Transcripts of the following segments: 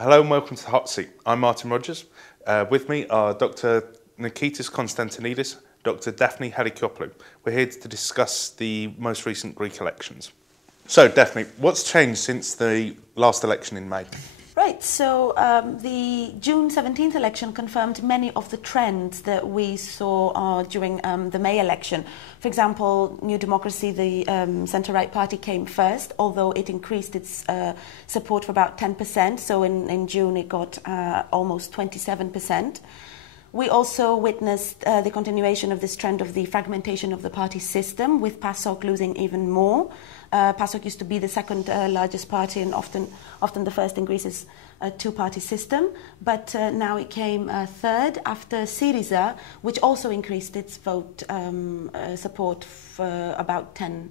Hello and welcome to the Hot Seat. I'm Martin Rogers. With me are Dr. Nikitas Konstantinidis, Dr. Daphne Halikiopoulou. We're here to discuss the most recent Greek elections. So, Daphne, what's changed since the last election in May? Right, so the June 17th election confirmed many of the trends that we saw during the May election. For example, New Democracy, the centre-right party, came first, although it increased its support for about 10%. So in June it got almost 27%. We also witnessed the continuation of this trend of the fragmentation of the party system, with PASOK losing even more. PASOK used to be the second largest party and often the first in Greece's two-party system, but now it came third after Syriza, which also increased its vote support for about 10%,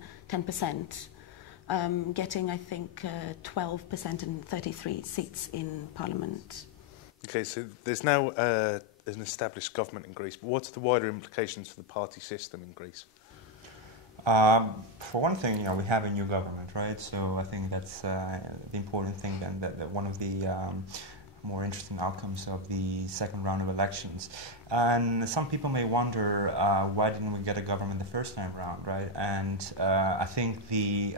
getting, I think, 12% and 33 seats in Parliament. Okay, so there's now an established government in Greece, but what are the wider implications for the party system in Greece? For one thing, we have a new government, right? So I think that's the important thing, and that one of the more interesting outcomes of the second round of elections. And some people may wonder, why didn't we get a government the first time round, right? And I think the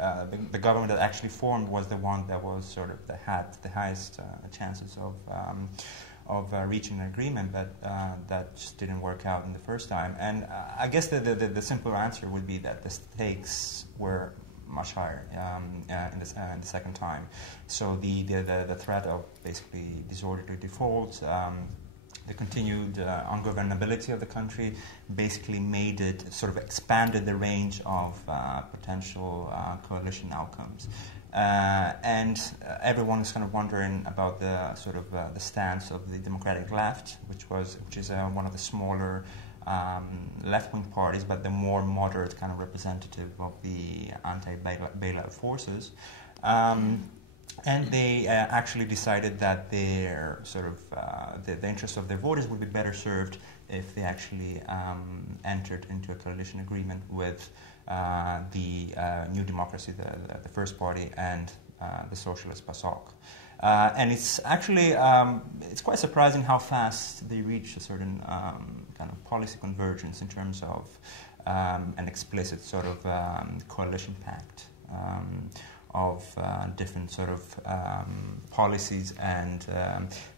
government that actually formed was the one that was sort of had the highest chances of reaching an agreement, but that just didn't work out in the first time. And I guess the simpler answer would be that the stakes were much higher in the second time. So the threat of basically disorderly default, the continued ungovernability of the country basically made it, sort of expanded the range of potential coalition outcomes. And everyone is kind of wondering about the sort of the stance of the Democratic Left, which is one of the smaller left-wing parties, but the more moderate kind of representative of the anti-bailout forces. And they actually decided that their sort of the interests of their voters would be better served if they actually entered into a coalition agreement with the New Democracy, the first party, and the socialist PASOK. And it's actually it's quite surprising how fast they reached a certain kind of policy convergence in terms of an explicit sort of coalition pact of different sort of policies and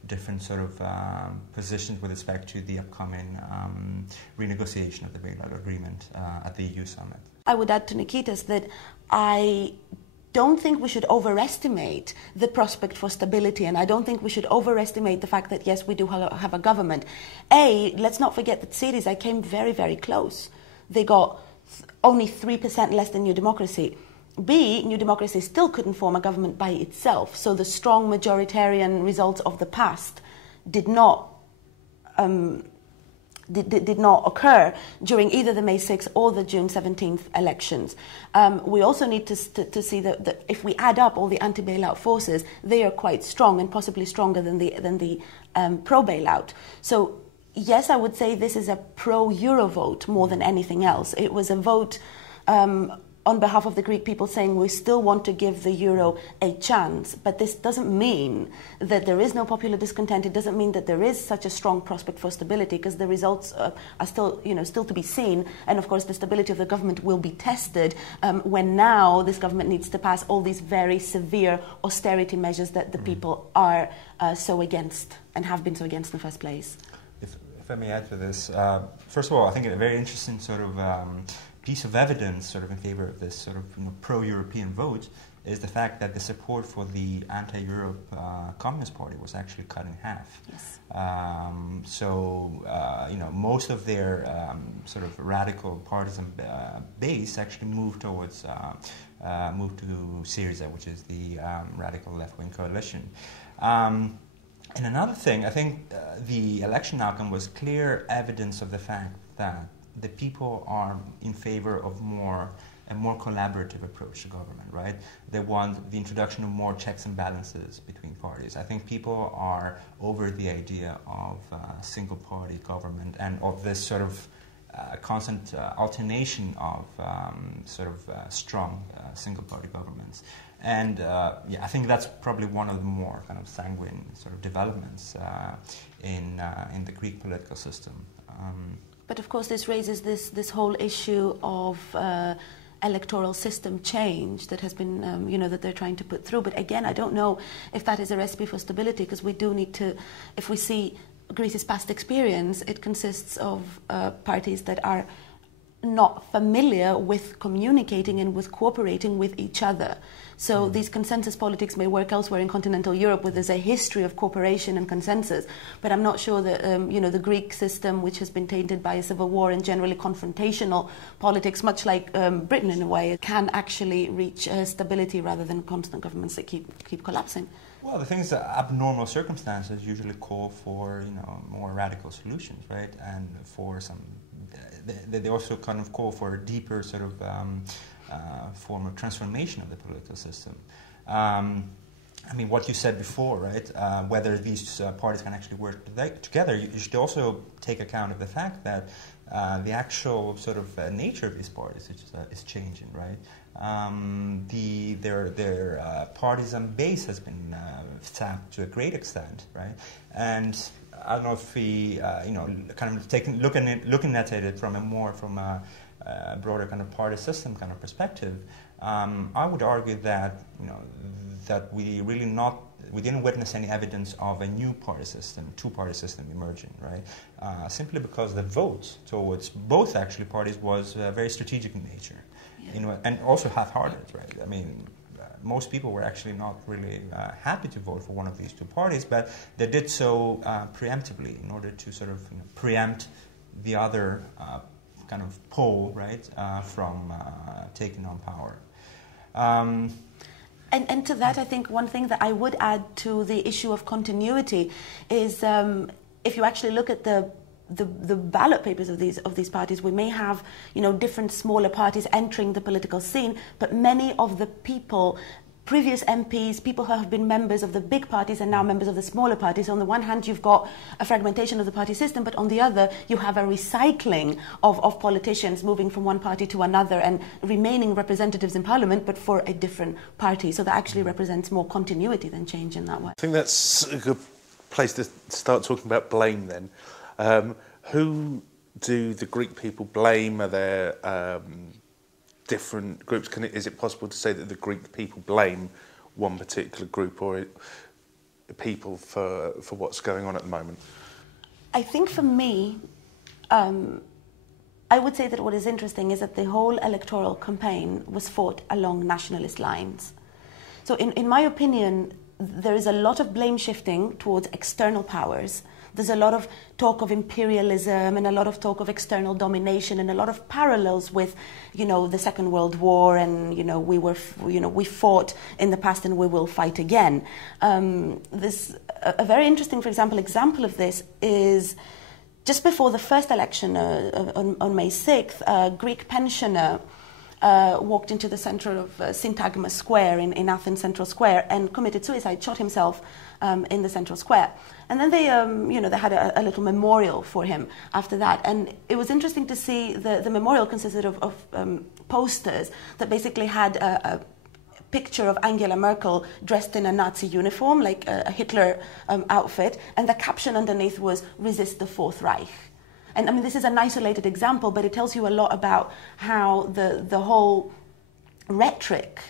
different sort of positions with respect to the upcoming renegotiation of the bailout agreement at the EU summit. I would add to Nikitas that I don't think we should overestimate the prospect for stability, and I don't think we should overestimate the fact that, yes, we do have a government. Let's not forget that Syriza came very, very close. They got only 3% less than New Democracy. New Democracy still couldn't form a government by itself, so the strong majoritarian results of the past did not occur during either the May 6th or the June 17th elections. We also need to see that if we add up all the anti-bailout forces, they are quite strong and possibly stronger than the pro-bailout. So yes, I would say this is a pro-Euro vote more than anything else. It was a vote on behalf of the Greek people saying we still want to give the euro a chance, but this doesn't mean that there is no popular discontent. It doesn't mean that there is such a strong prospect for stability, because the results are still to be seen, and of course the stability of the government will be tested when now this government needs to pass all these very severe austerity measures that the people are so against and have been so against in the first place. If I may add to this, first of all, I think a very interesting sort of piece of evidence sort of in favor of this sort of pro-European vote is the fact that the support for the anti-Europe Communist Party was actually cut in half. Yes. Most of their sort of radical partisan base actually moved to Syriza, which is the radical left-wing coalition. And another thing, I think the election outcome was clear evidence of the fact that the people are in favor of a more collaborative approach to government, right? They want the introduction of more checks and balances between parties. I think people are over the idea of single-party government and of this sort of constant alternation of strong single-party governments. And yeah, I think that's probably one of the more kind of sanguine sort of developments in the Greek political system. But of course, this raises this whole issue of electoral system change that has been, that they're trying to put through. But again, I don't know if that is a recipe for stability, because we do need to, if we see Greece's past experience, it consists of parties that are not familiar with communicating and with cooperating with each other. So these consensus politics may work elsewhere in continental Europe, where there's a history of cooperation and consensus. But I'm not sure that the Greek system, which has been tainted by a civil war and generally confrontational politics, much like Britain in a way, can actually reach stability rather than constant governments that keep collapsing. Well, the thing is that abnormal circumstances usually call for more radical solutions, right? And for some, they also kind of call for a deeper sort of form of transformation of the political system. I mean, what you said before, right? Whether these parties can actually work together, you should also take account of the fact that the actual sort of nature of these parties is changing, right? Their partisan base has been sapped to a great extent, right? And I don't know if we, kind of looking at it from a broader kind of party system kind of perspective, I would argue that that we didn't witness any evidence of a new party system, two-party system emerging, right? Simply because the vote towards both actually parties was very strategic in nature, and also half-hearted, right? I mean, most people were actually not really happy to vote for one of these two parties, but they did so preemptively in order to sort of preempt the other kind of pole, right, from taking on power. And to that, I think one thing that I would add to the issue of continuity is if you actually look at the ballot papers of these parties, we may have different smaller parties entering the political scene, but many of the people, previous MPs, people who have been members of the big parties and now members of the smaller parties. On the one hand, you've got a fragmentation of the party system, but on the other, you have a recycling of politicians moving from one party to another and remaining representatives in parliament, but for a different party. So that actually represents more continuity than change in that way. I think that's a good place to start talking about blame then. Who do the Greek people blame? Are there different groups? Is it possible to say that the Greek people blame one particular group or people for what's going on at the moment? I think for me, I would say that what is interesting is that the whole electoral campaign was fought along nationalist lines. So in my opinion, there is a lot of blame shifting towards external powers. There's a lot of talk of imperialism and a lot of talk of external domination and a lot of parallels with, the Second World War and, we fought in the past and we will fight again. A very interesting, for example of this is just before the first election on May 6th, a Greek pensioner walked into the center of Syntagma Square in Athens Central Square and committed suicide, shot himself in the Central Square. And then they had a little memorial for him after that. And it was interesting to see the memorial consisted of posters that basically had a picture of Angela Merkel dressed in a Nazi uniform, like a Hitler outfit, and the caption underneath was "Resist the Fourth Reich." And I mean, this is an isolated example, but it tells you a lot about how the whole rhetoric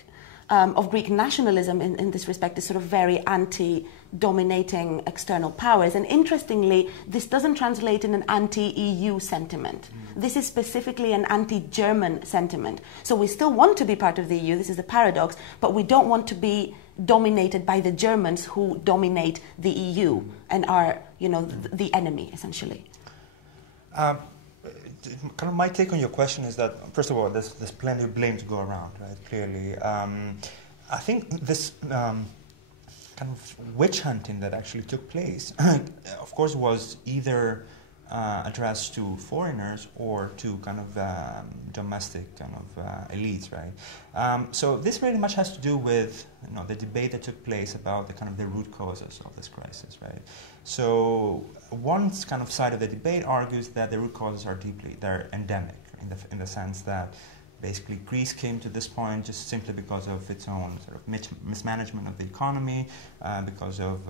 of Greek nationalism in this respect is sort of very anti-dominating external powers. And interestingly, this doesn't translate in an anti-EU sentiment. This is specifically an anti-German sentiment. So we still want to be part of the EU, this is a paradox, but we don't want to be dominated by the Germans who dominate the EU and are, the enemy, essentially. Kind of my take on your question is that, first of all, there's plenty of blame to go around, right? Clearly, I think this kind of witch hunting that actually took place, of course, was either addressed to foreigners or to kind of domestic kind of elites, right? So this very much has to do with the debate that took place about the root causes of this crisis, right? So one kind of side of the debate argues that the root causes are they're endemic in the sense that basically Greece came to this point just simply because of its own sort of mismanagement of the economy, because of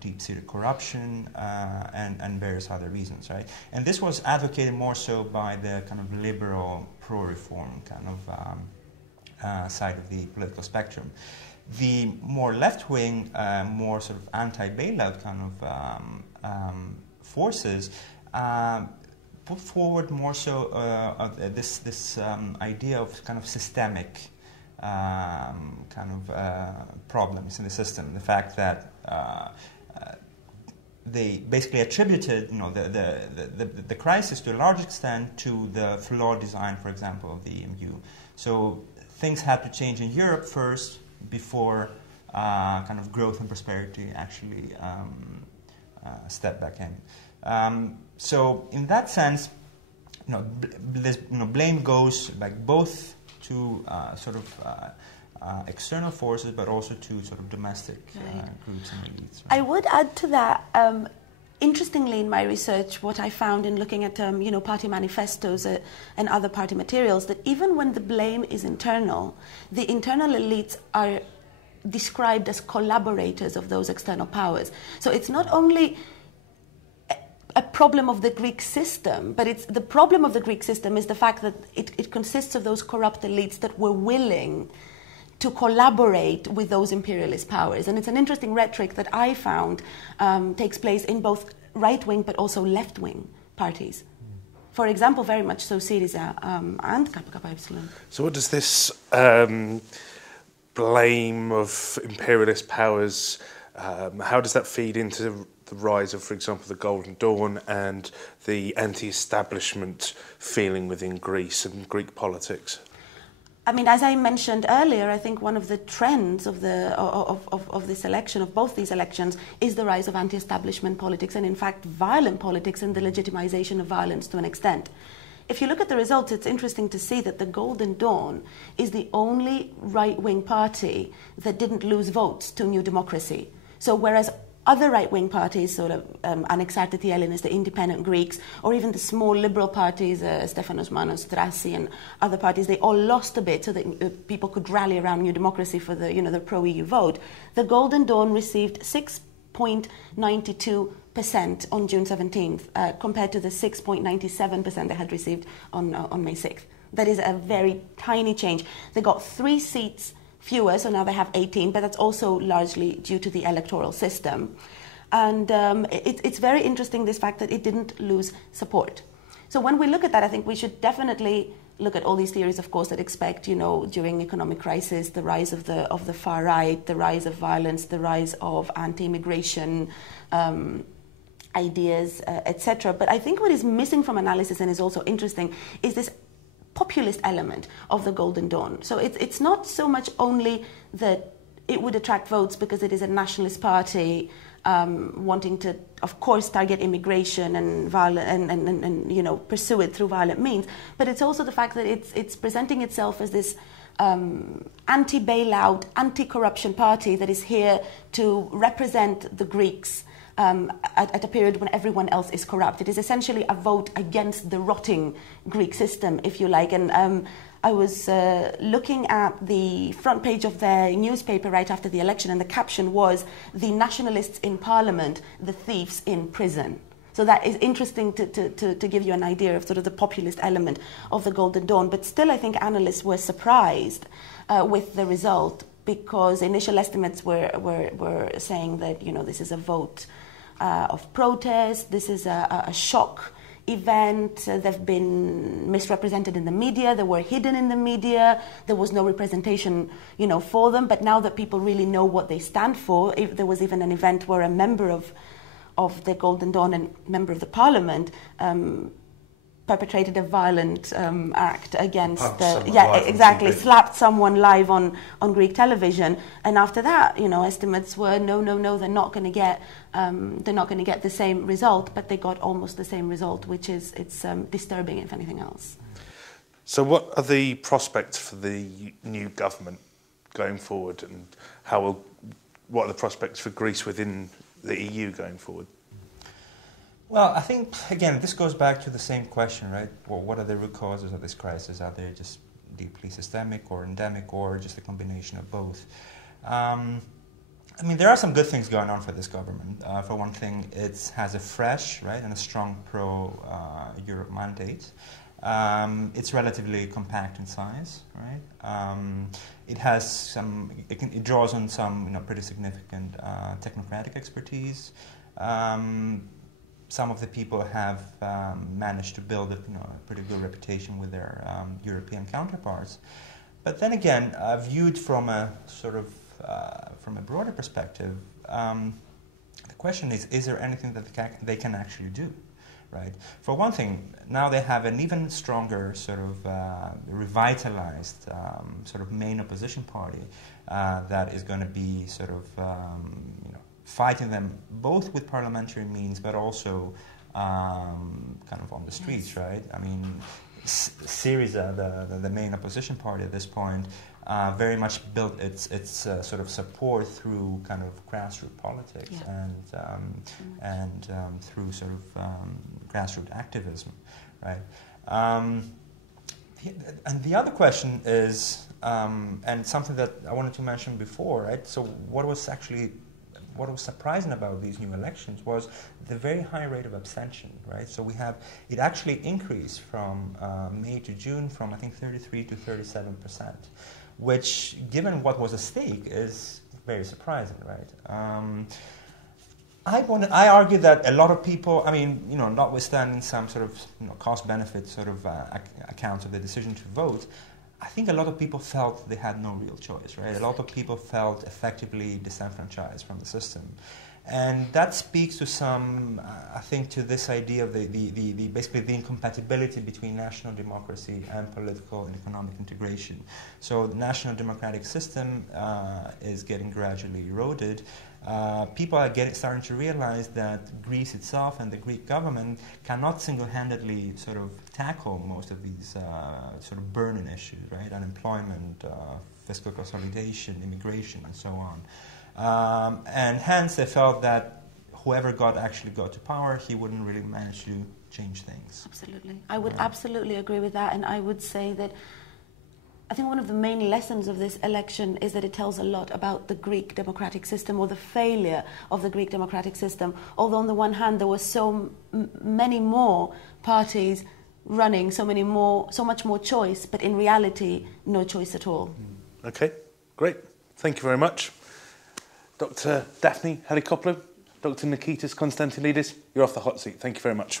deep-seated corruption, and various other reasons, right? And this was advocated more so by the kind of liberal, pro-reform kind of side of the political spectrum. The more left-wing, more sort of anti-bailout kind of forces put forward more so this idea of kind of systemic kind of problems in the system. The fact that they basically attributed, the crisis to a large extent to the flawed design, for example, of the EMU. So things had to change in Europe first before kind of growth and prosperity actually step back in. So in that sense, blame goes like both to sort of external forces, but also to sort of domestic groups and elites. Right? I would add to that. Interestingly, in my research, what I found in looking at party manifestos and other party materials, that even when the blame is internal, the internal elites are described as collaborators of those external powers. So it's not only a problem of the Greek system, but it's the problem of the Greek system is the fact that it consists of those corrupt elites that were willing to collaborate with those imperialist powers. And it's an interesting rhetoric that I found takes place in both right-wing but also left-wing parties. For example, very much so Syriza and Kappa Kappa Epsilon. So what does this blame of imperialist powers, how does that feed into the rise of, for example, the Golden Dawn and the anti-establishment feeling within Greece and Greek politics? I mean, as I mentioned earlier, I think one of the trends of this election, of both these elections, is the rise of anti-establishment politics and, in fact, violent politics and the legitimization of violence to an extent. If you look at the results, it's interesting to see that the Golden Dawn is the only right-wing party that didn't lose votes to New Democracy. So whereas other right-wing parties, sort of Anexarteti Hellenes, the independent Greeks, or even the small liberal parties, Stefanos Manos, Drassi, and other parties, they all lost a bit so that people could rally around New Democracy for the pro-EU vote. The Golden Dawn received 6.92% on June 17th, compared to the 6.97% they had received on May 6th. That is a very tiny change. They got 3 seats fewer, so now they have 18, but that's also largely due to the electoral system. And it's very interesting, this fact that it didn't lose support. So when we look at that, I think we should definitely look at all these theories, of course, that expect, during economic crisis, the rise of the far right, the rise of violence, the rise of anti-immigration ideas, etc. But I think what is missing from analysis and is also interesting is this populist element of the Golden Dawn. So it's not so much only that it would attract votes because it is a nationalist party wanting to, of course, target immigration and violent and pursue it through violent means, but it's also the fact that it's presenting itself as this anti-bailout, anti-corruption party that is here to represent the Greeks at a period when everyone else is corrupt. It is essentially a vote against the rotting Greek system, if you like. And I was looking at the front page of their newspaper right after the election, and the caption was, "The nationalists in parliament, the thieves in prison." So that is interesting to give you an idea of sort of the populist element of the Golden Dawn. But still, I think analysts were surprised with the result, because initial estimates were saying that, this is a vote of protest, this is a shock event, they've been misrepresented in the media, they were hidden in the media, there was no representation, for them. But now that people really know what they stand for, if there was even an event where a member of the Golden Dawn and member of the parliament perpetrated a violent act against slapped someone live on Greek television, and after that, estimates were no, they're not going to get the same result, but they got almost the same result, which is disturbing, if anything else. So, what are the prospects for the new government going forward, and what are the prospects for Greece within the EU going forward? Well, I think, again, this goes back to the same question, right? Well, what are the root causes of this crisis? Are they just deeply systemic or endemic or just a combination of both. I mean, there are some good things going on for this government. For one thing, it has a fresh, right, and a strong pro-Europe mandate. It's relatively compact in size, right? It has some. It draws on some, pretty significant technocratic expertise. Some of the people have managed to build a pretty good reputation with their European counterparts. But then again, viewed from a sort of from a broader perspective, the question is there anything that they can actually do, right? For one thing, now they have an even stronger sort of revitalized sort of main opposition party that is going to be sort of fighting them both with parliamentary means, but also kind of on the streets, right? I mean, Syriza, the main opposition party at this point, very much built its sort of support through kind of grassroots politics and through sort of grassroots activism, right? And the other question is, and something that I wanted to mention before, right? So what was surprising about these new elections was the very high rate of abstention, right? So it actually increased from May to June from I think 33 to 37%, which, given what was at stake, is very surprising, right? I argue that a lot of people, I mean, notwithstanding some sort of cost-benefit sort of accounts of the decision to vote, I think a lot of people felt they had no real choice, right? A lot of people felt effectively disenfranchised from the system. And that speaks to some, I think, to this idea of basically the incompatibility between national democracy and political and economic integration. So the national democratic system is getting gradually eroded. People are starting to realize that Greece itself and the Greek government cannot single-handedly sort of tackle most of these sort of burning issues, right? Unemployment, fiscal consolidation, immigration, and so on. And hence they felt that whoever actually got to power, he wouldn't really manage to change things. Absolutely. I would absolutely agree with that, and I would say that I think one of the main lessons of this election is that it tells a lot about the Greek democratic system, or the failure of the Greek democratic system. Although on the one hand there were so many more parties running, so much more choice, but in reality no choice at all. Okay, great. Thank you very much. Dr. Daphne Halikiopoulou, Dr. Nikitas Konstantinidis, you're off the hot seat. Thank you very much.